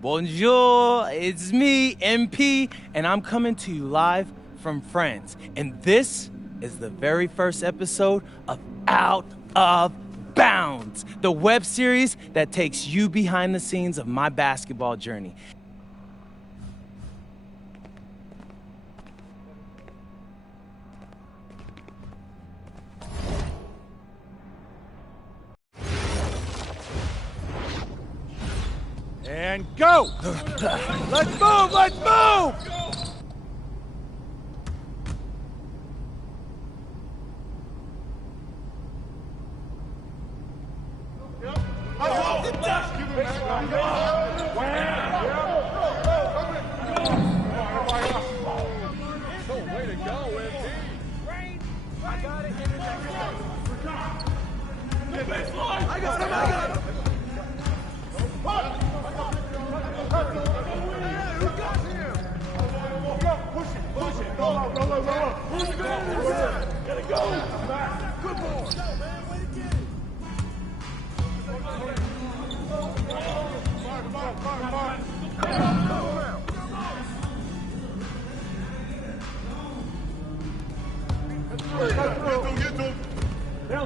Bonjour, it's me, MP, and I'm coming to you live from France. And this is the very first episode of Out of Bounds, the web series that takes you behind the scenes of my basketball journey. And go! Let's move! Let's move! Way to go, MD! I got it. I got it.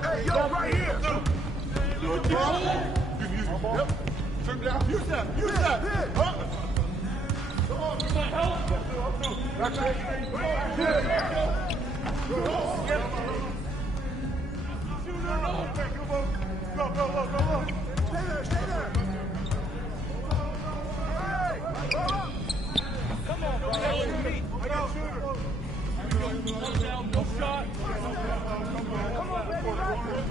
Hey, yo, right here! Use that! Come on, help! Go! Stay there! Hey! Come on, bro! I got shooter! No shot! Come on, baby!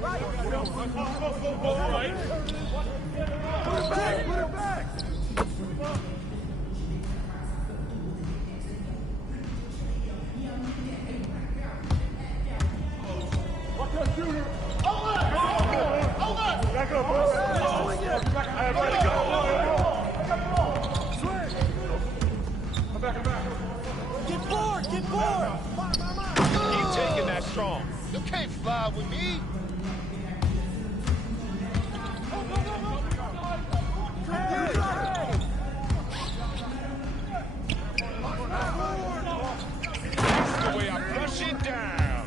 Right! Put it back! Watch that shooter! Back up, bro! Swing! I'm back. Get forward! Keep taking that strong. You can't fly with me. That's the way I flush it down.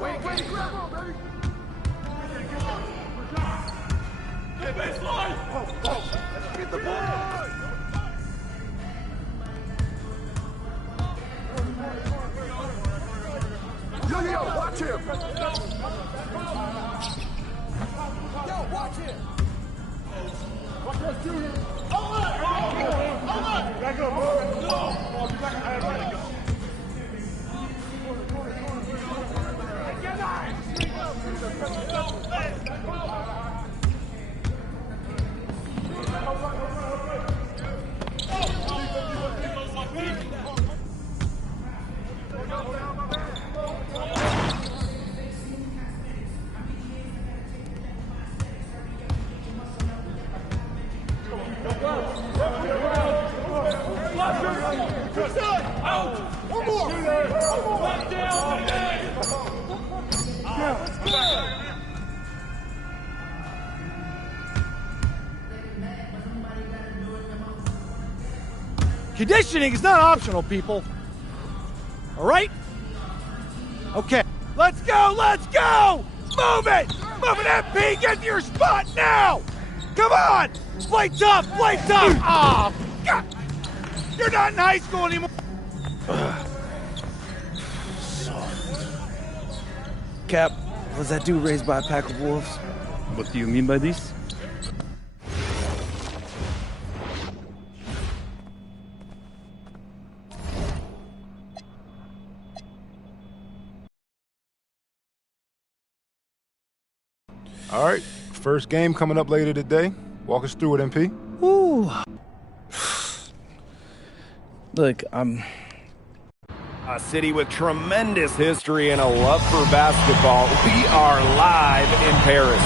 Wait, grab on, baby! Get baseline! Get the ball! Yo, watch him! Yo, watch him! Watch that shooter! Back up, bro! Out! One more! Conditioning is not optional, people. All right? Okay. Let's go! Move it, MP! Get to your spot now! Come on! Play tough! Oh, God! You're not in high school anymore! Cap, was that dude raised by a pack of wolves? What do you mean by this? All right, first game coming up later today. Walk us through it, MP. Ooh. Look, I'm... A city with tremendous history and a love for basketball. We are live in Paris.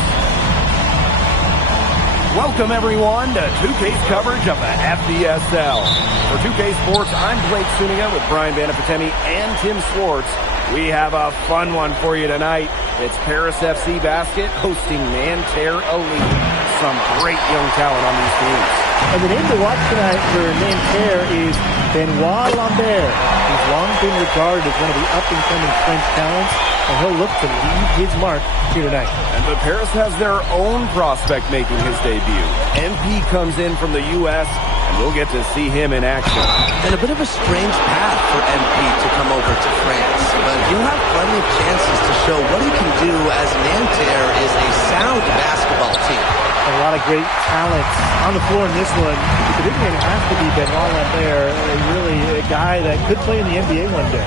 Welcome, everyone, to 2K's coverage of the FDSL. For 2K Sports, I'm Blake Sunia with Brian Vanapatemi and Tim Swartz. We have a fun one for you tonight. It's Paris FC Basket hosting Nanterre Elite. Some great young talent on these teams. And the name to watch tonight for Nanterre is Benoit Lambert. He's long been regarded as one of the up-and-coming French talents, and he'll look to leave his mark here tonight. But Paris has their own prospect making his debut. MP comes in from the U.S., and we'll get to see him in action. And a bit of a strange path for MP to come over to France, but he'll have plenty of chances to show what he can do, as Nanterre is a sound basketball team. A lot of great talent on the floor in this one. It didn't even have to be Benoit Lambert, really a guy that could play in the NBA one day.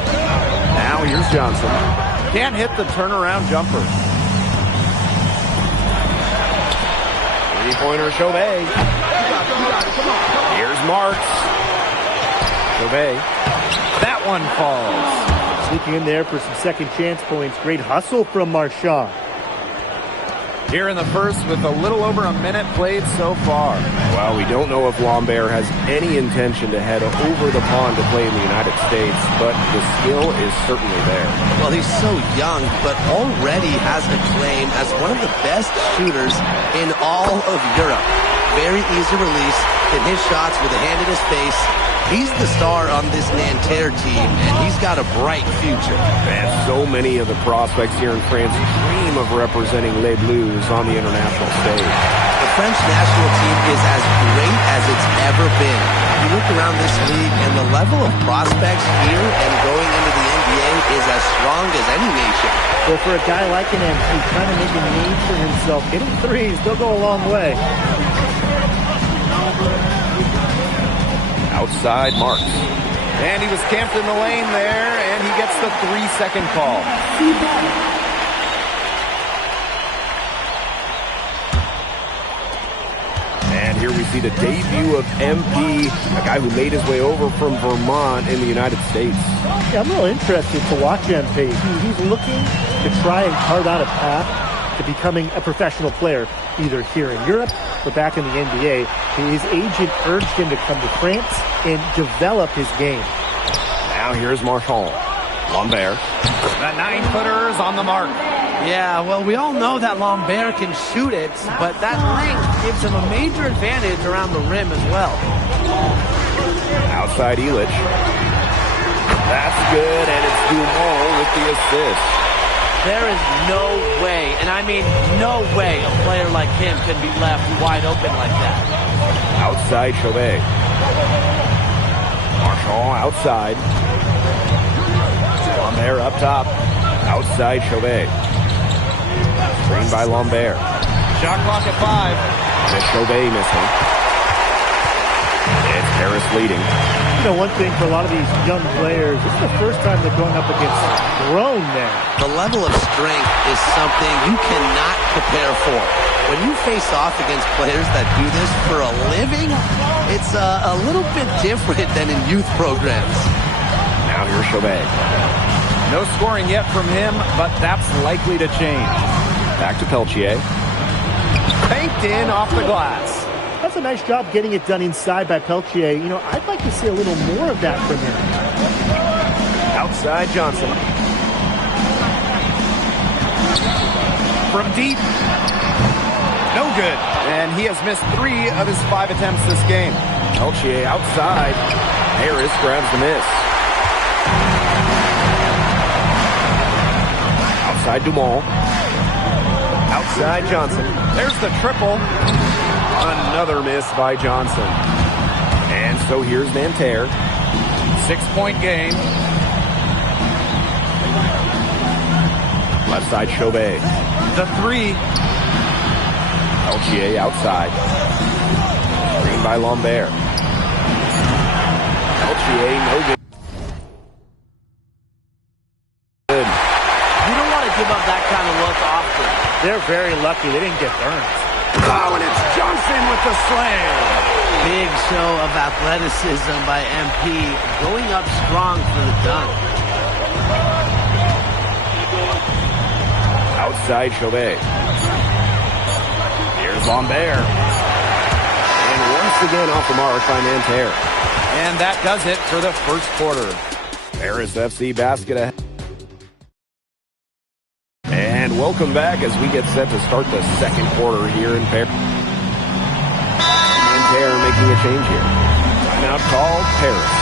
Now here's Johnson. Can't hit the turnaround jumper. Three-pointer Chauvet. Here's Marks. Chauvet. That one falls. Sneaking in there for some second chance points. Great hustle from Marchand. Here in the first with a little over a minute played so far. Well, we don't know if Lambert has any intention to head over the pond to play in the United States, but the skill is certainly there. Well, he's so young, but already has a claim as one of the best shooters in all of Europe. Very easy release, can hit shots with a hand in his face. He's the star on this Nanterre team, and he's got a bright future. And so many of the prospects here in France dream of representing Les Bleus on the international stage. The French national team is as great as it's ever been. You look around this league, and the level of prospects here and going into the NBA is as strong as any nation. Well, for a guy like an MP, trying to make a name for himself, hitting threes, they'll go a long way. Outside Marks. And he was camped in the lane there, and he gets the 3-second call. And here we see the debut of MP, a guy who made his way over from Vermont in the United States. Yeah, I'm real interested to watch MP. He's looking to try and carve out a path to becoming a professional player, either here in Europe or back in the NBA. His agent urged him to come to France and develop his game. Now here's Marchand. Lambert. The 9-footer's on the mark. Yeah, well, we all know that Lambert can shoot it, but that length gives him a major advantage around the rim as well. Outside Illich. That's good, and it's Dumont with the assist. There is no way, and I mean no way, a player like him can be left wide open like that. Outside Chauvet. Marchand outside. Lambert up top. Outside Chauvet. Screened by Lambert. Shot clock at 5. And Chauvet missing. It's Paris leading. You know, one thing for a lot of these young players, this is the first time they're going up against grown men. The level of strength is something you cannot prepare for. When you face off against players that do this for a living, it's a little bit different than in youth programs. Now here's Chauvet. No scoring yet from him, but that's likely to change. Back to Peltier. Banked in off the glass. That's a nice job getting it done inside by Peltier. You know, I'd like to see a little more of that from him. Outside Johnson. From deep. No good. And he has missed 3 of his 5 attempts this game. Peltier outside. Harris grabs the miss. Outside Dumont. Outside Johnson. There's the triple. Another miss by Johnson. And so here's Nanterre. 6-point game. Left side Chauvet. The 3. Peltier outside. Screen by Lambert. Peltier no good. You don't want to give up that kind of look often. They're very lucky they didn't get burned. Oh, and it's Johnson with the slam. Big show of athleticism by MP, going up strong for the dunk. Outside Chauvet. Here's Lambert. And once again off the mark by Nanterre. And that does it for the first quarter. Paris FC basket ahead. welcome back as we get set to start the second quarter here in Paris. Nanterre making a change here. Timeout called Paris.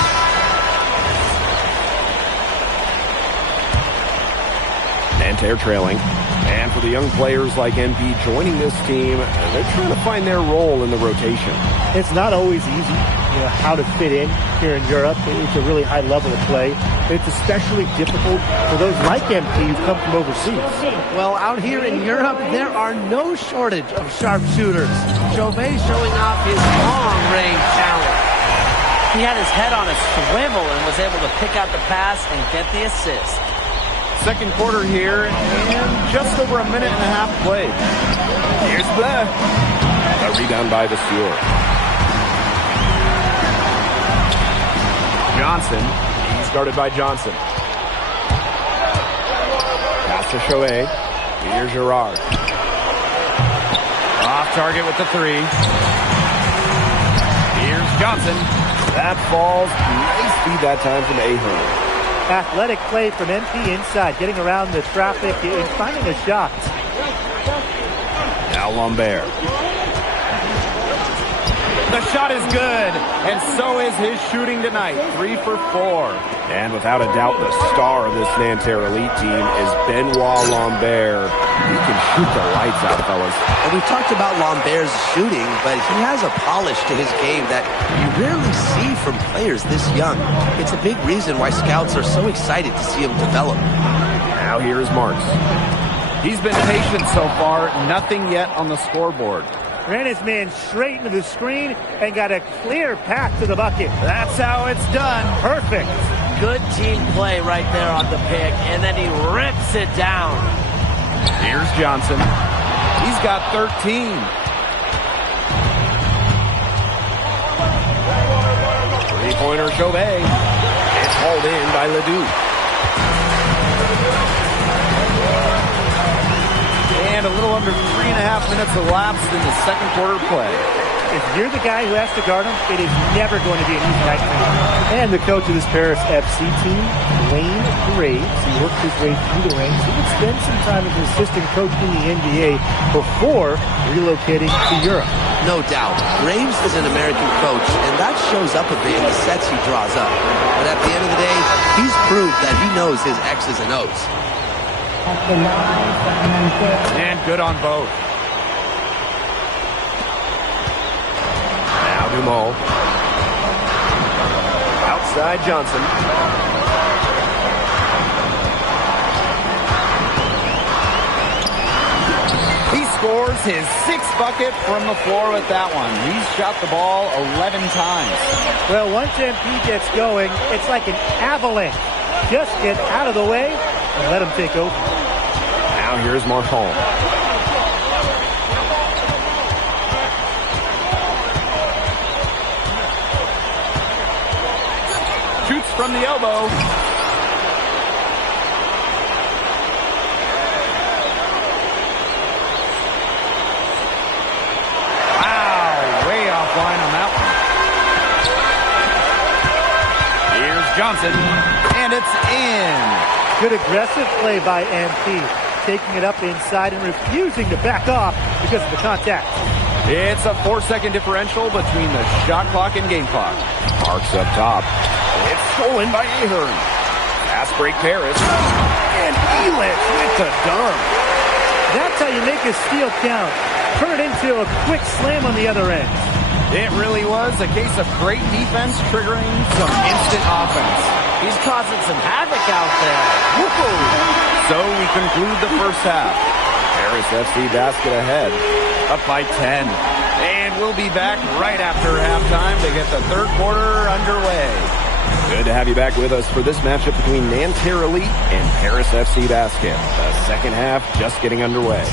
Nanterre trailing. And for the young players like MP joining this team, they're trying to find their role in the rotation. It's not always easy, how to fit in here in Europe. It's a really high level of play. It's especially difficult for those like MP who come from overseas. Well, out here in Europe, there are no shortage of sharpshooters. Chauvet showing off his long-range talent. He had his head on a swivel and was able to pick out the pass and get the assist. Second quarter here, and just over a minute and a half played. Here's Bleu. A rebound by Vasseur. Johnson. Started by Johnson. Pass to Chauvet. Here's Girard. Off target with the three. Here's Johnson. That falls. Nice feed that time from Ahern. Athletic play from MP inside, getting around the traffic and finding a shot. Now Lambert. The shot is good, and so is his shooting tonight. 3 for 4. And without a doubt, the star of this Nanterre Elite team is Benoit Lambert. He can shoot the lights out, fellas. And we've talked about Lambert's shooting, but he has a polish to his game that you rarely see from players this young. It's a big reason why scouts are so excited to see him develop. Now here is Marks. He's been patient so far, nothing yet on the scoreboard. Ran his man straight into the screen and got a clear path to the bucket. That's how it's done. Perfect. Good team play right there on the pick, and then he rips it down. Here's Johnson. He's got 13. Three-pointer Chauvet. It's hauled in by Ledoux. And a little under 3.5 minutes elapsed in the second quarter play. If you're the guy who has to guard him, it is never going to be an easy night for him. And the coach of this Paris FC team, Wayne Graves, he worked his way through the ranks. He would spend some time as an assistant coach in the NBA before relocating to Europe. No doubt. Graves is an American coach, and that shows up a bit in the sets he draws up. But at the end of the day, he's proved that he knows his X's and O's. And good on both. Now Dumont. Outside Johnson. He scores his 6th bucket from the floor with that one. He's shot the ball 11 times. Well, once MP gets going, it's like an avalanche. Just get out of the way and let him take over. Now here's Marchand. Shoots from the elbow. Wow, way offline on that one. Here's Johnson, and it's in. Good aggressive play by MP, taking it up inside and refusing to back off because of the contact. It's a 4-second differential between the shot clock and game clock. Marks up top. It's stolen by Ahern. Fast break Paris. And Elitch with the dunk. That's how you make a steal count. Turn it into a quick slam on the other end. It really was a case of great defense triggering some instant offense. He's causing some havoc out there. Woo-hoo. So we conclude the first half. Paris FC basket ahead, up by 10. And we'll be back right after halftime to get the third quarter underway. Good to have you back with us for this matchup between Nanterre Elite and Paris FC Basket. The second half just getting underway.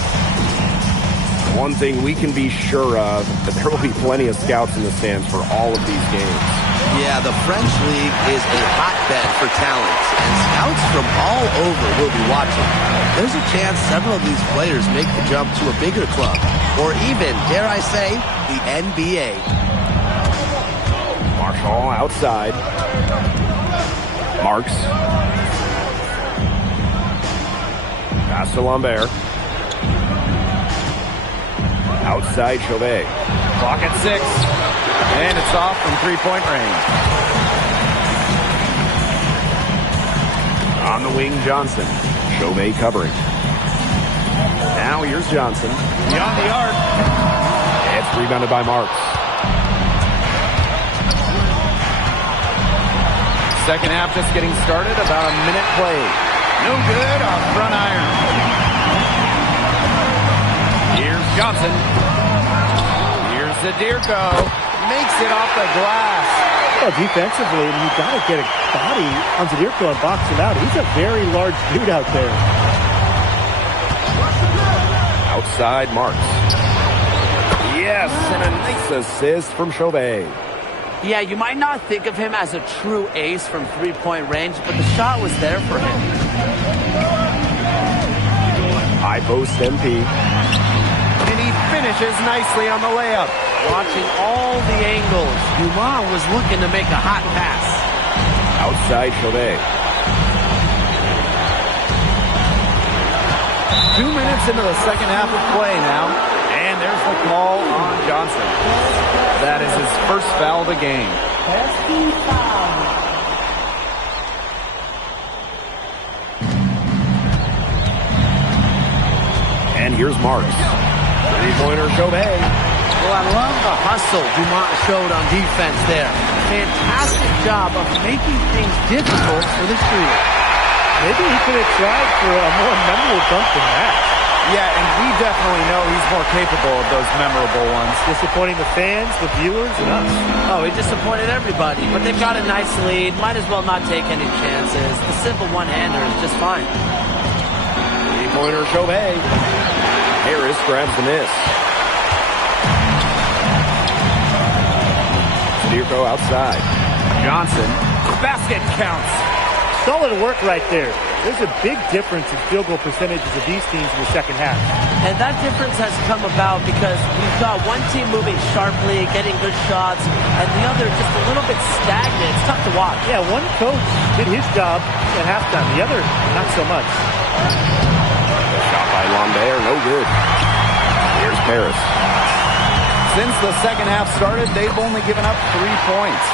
One thing we can be sure of, that there will be plenty of scouts in the stands for all of these games. Yeah, the French League is a hotbed for talent, and scouts from all over will be watching. There's a chance several of these players make the jump to a bigger club, or even, dare I say, the NBA. Marchand outside. Marks. Pass to Lambert. Outside Chauvet. Clock at 6. And it's off from three-point range. On the wing, Johnson. Chauvet covering. Now here's Johnson. Beyond the arc. It's rebounded by Marks. Second half just getting started. About a minute played. No good on front iron. Here's Johnson. Here's Zadirko. Makes it off the glass. Well, defensively, you got to get a body on Zadirko and box him out. He's a very large dude out there. Outside Marks. Yes, and a nice assist from Chauvet. Yeah, you might not think of him as a true ace from three-point range, but the shot was there for him. High post MP. And he finishes nicely on the layup. Watching all the angles, Dumas was looking to make a hot pass. Outside Chauvet. 2 minutes into the second half of play now. And there's the call on Johnson. That is his first foul of the game. And here's Marks. Three-pointer Chauvet. Well, I love the hustle Dumas showed on defense there. Fantastic job of making things difficult for the shooter. Maybe he could have tried for a more memorable dunk than that. Yeah, and we definitely know he's more capable of those memorable ones. Disappointing the fans, the viewers, and us. Oh, he disappointed everybody, but they've got a nice lead. Might as well not take any chances. The simple one-hander is just fine. Three-pointer Chauvet. Harris grabs the miss. Zadirko outside. Johnson. Basket counts. Solid work right there. There's a big difference in field goal percentages of these teams in the second half. And that difference has come about because we've got one team moving sharply, getting good shots, and the other just a little bit stagnant. It's tough to watch. Yeah, one coach did his job at halftime. The other, not so much. Shot by Lambert, no good. Here's Paris. Since the second half started, they've only given up 3 points.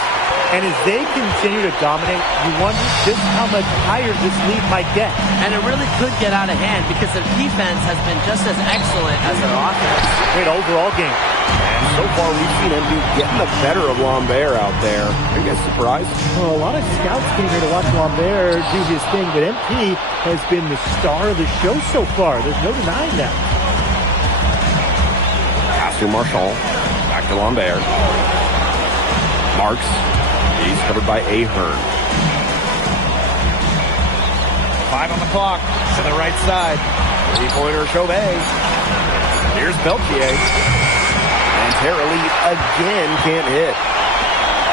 And as they continue to dominate, you wonder just how much higher this lead might get. And it really could get out of hand because their defense has been just as excellent as their offense. Great overall game. And so far, we've seen MD getting the better of Lambert out there. Are you guys surprised? Well, a lot of scouts came here to watch Lambert do his thing, but MP has been the star of the show so far. There's no denying that. Pass to Marchand. Back to Lambert. Marks. He's covered by Ahern. 5 on the clock to the right side. Three-pointer Chauvet. Here's Belchier. And Terrelli again can't hit.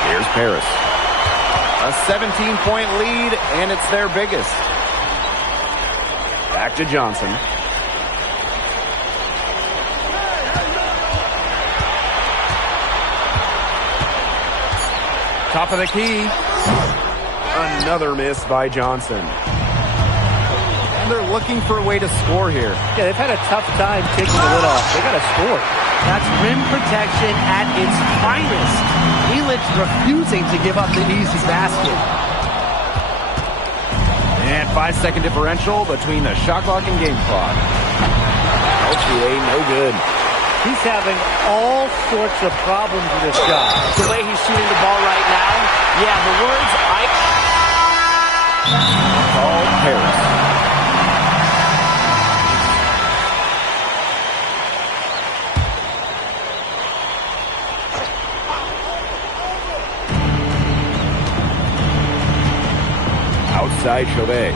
Here's Paris. A 17-point lead, and it's their biggest. Back to Johnson. Top of the key. Another miss by Johnson. And they're looking for a way to score here. Yeah, they've had a tough time taking the lid off. They got to score. That's rim protection at its finest. Elitch refusing to give up the easy basket. And 5-second differential between the shot clock and game clock. LTA, no good. He's having all sorts of problems with this shot. The way he's shooting the ball right now, yeah, the words Paul Harris. Outside Chauvet.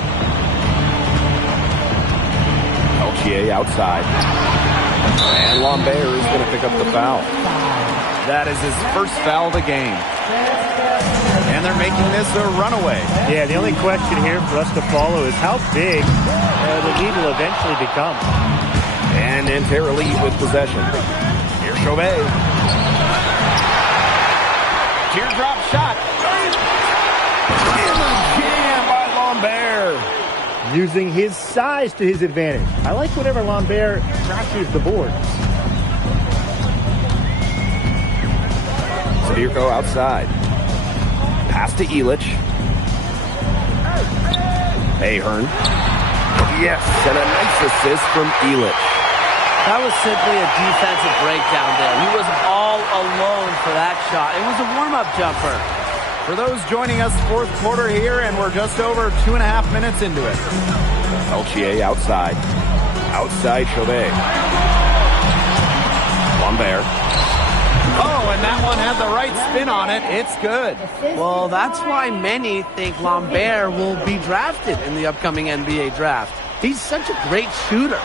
Peltier outside. And Lambert is going to pick up the foul. That is his first foul of the game. And they're making this a runaway. Yeah, the only question here for us to follow is how big the lead will eventually become. And Antero lead with possession. Here's Chauvet. Teardrop shot. In the jam by Lambert. Using his size to his advantage. I like whenever Lambert crashes the boards. Zadirko outside. Pass to Illich. Ahern. Yes, and a nice assist from Illich. That was simply a defensive breakdown there. He was all alone for that shot. It was a warm-up jumper. For those joining us, fourth quarter here, and we're just over 2.5 minutes into it. Peltier outside. Outside Chauvet. Lambert. Oh, and that one had the right spin on it. It's good. Well, that's why many think Lambert will be drafted in the upcoming NBA draft. He's such a great shooter.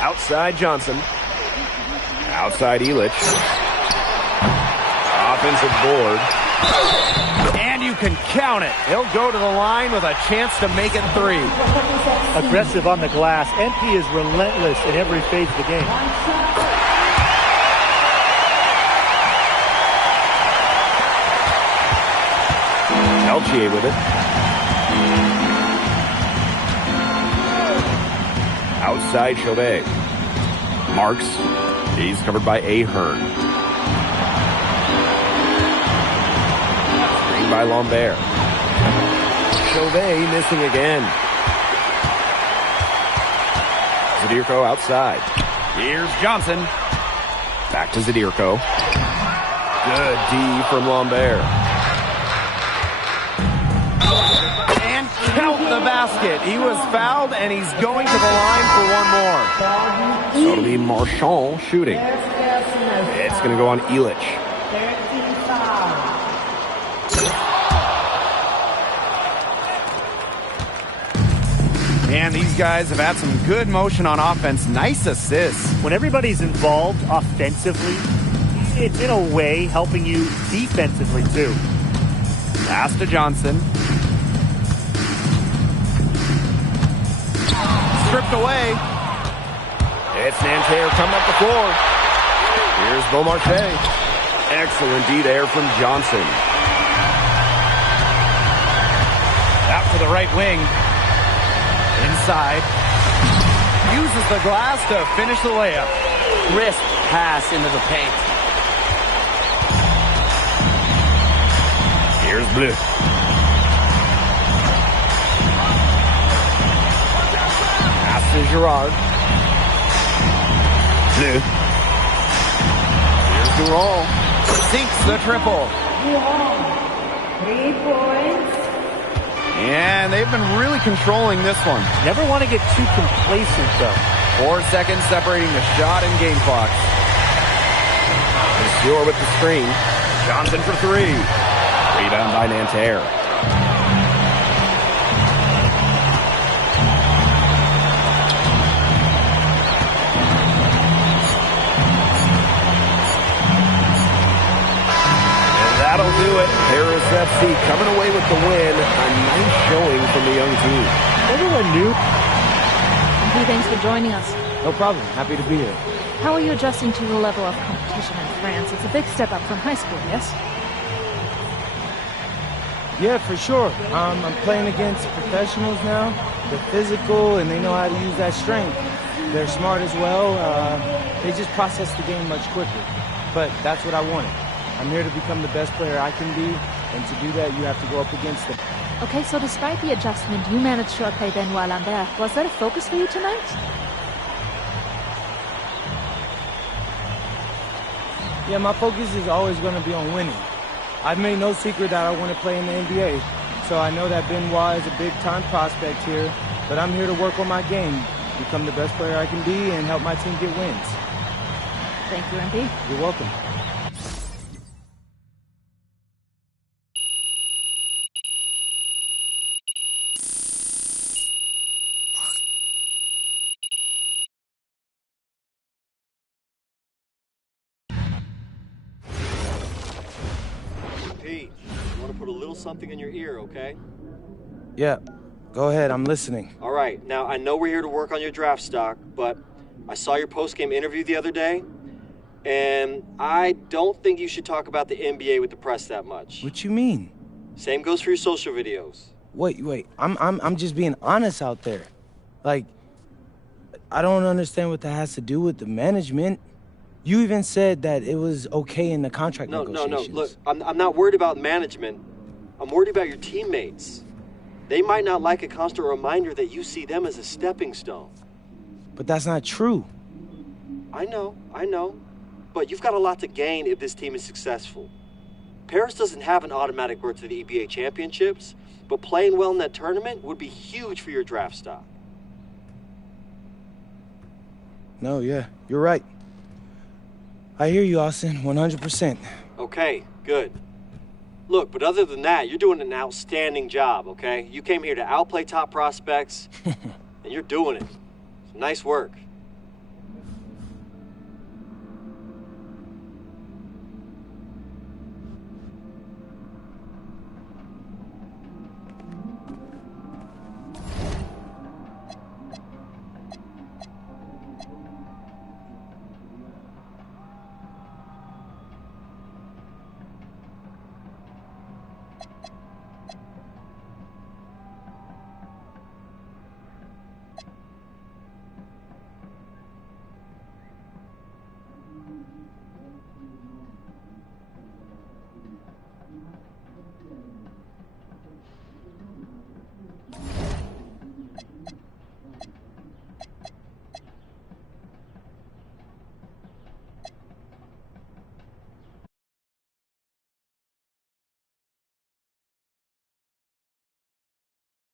Outside Johnson. Outside Illich. Offensive board. And you can count it. He'll go to the line with a chance to make it 3. Aggressive on the glass. MP is relentless in every phase of the game. Peltier with it. Outside Chauvet. Marks. He's covered by Ahern. Screen by Lambert. Chauvet missing again. Zadirko outside. Here's Johnson. Back to Zadirko. Good D from Lambert. And count the basket. He was fouled, and he's going to the line for one more. So it'll be Marchand shooting. It's going to go on Illich. And these guys have had some good motion on offense. Nice assists. When everybody's involved offensively, it's in a way helping you defensively too. Pass to Johnson. Stripped away. It's Nanterre coming up the floor. Here's Beaumarchais. Excellent D there from Johnson. Out to the right wing. Inside. Uses the glass to finish the layup. Crisp pass into the paint. Here's Bleu. Pass to Girard. Bleu. Here's Durand. Sinks the triple. 3 points. And they've been really controlling this one. Never want to get too complacent, though. 4 seconds separating the shot and game clock. Monsieur with the screen. Johnson for 3. Rebound by Nanterre. That'll do it. Paris FC coming away with the win. A nice showing from the young team. Everyone knew. Thanks for joining us. No problem. Happy to be here. How are you adjusting to the level of competition in France? It's a big step up from high school, yes? Yeah, for sure. I'm playing against professionals now. They're physical and they know how to use that strength. They're smart as well. They just process the game much quicker. But that's what I wanted. I'm here to become the best player I can be, and to do that, you have to go up against them. Okay, so despite the adjustment, you managed to outplay Benoit Lambert. Was that a focus for you tonight? Yeah, my focus is always going to be on winning. I've made no secret that I want to play in the NBA, so I know that Benoit is a big-time prospect here, but I'm here to work on my game, become the best player I can be, and help my team get wins. Thank you, MP. You're welcome. Pete, you want to put a little something in your ear, okay? Yeah, go ahead. I'm listening. All right. Now, I know we're here to work on your draft stock, but I saw your post-game interview the other day, and I don't think you should talk about the NBA with the press that much. What you mean? Same goes for your social videos. Wait. I'm just being honest out there. Like, I don't understand what that has to do with the management. You even said that it was okay in the contract negotiations. No. Look, I'm not worried about management. I'm worried about your teammates. They might not like a constant reminder that you see them as a stepping stone. But that's not true. I know. But you've got a lot to gain if this team is successful. Paris doesn't have an automatic berth to the EBA championships, but playing well in that tournament would be huge for your draft stock. No, yeah, you're right. I hear you, Austin, 100%. Okay, good. Look, but other than that, you're doing an outstanding job, okay? You came here to outplay top prospects, and you're doing it. Nice work.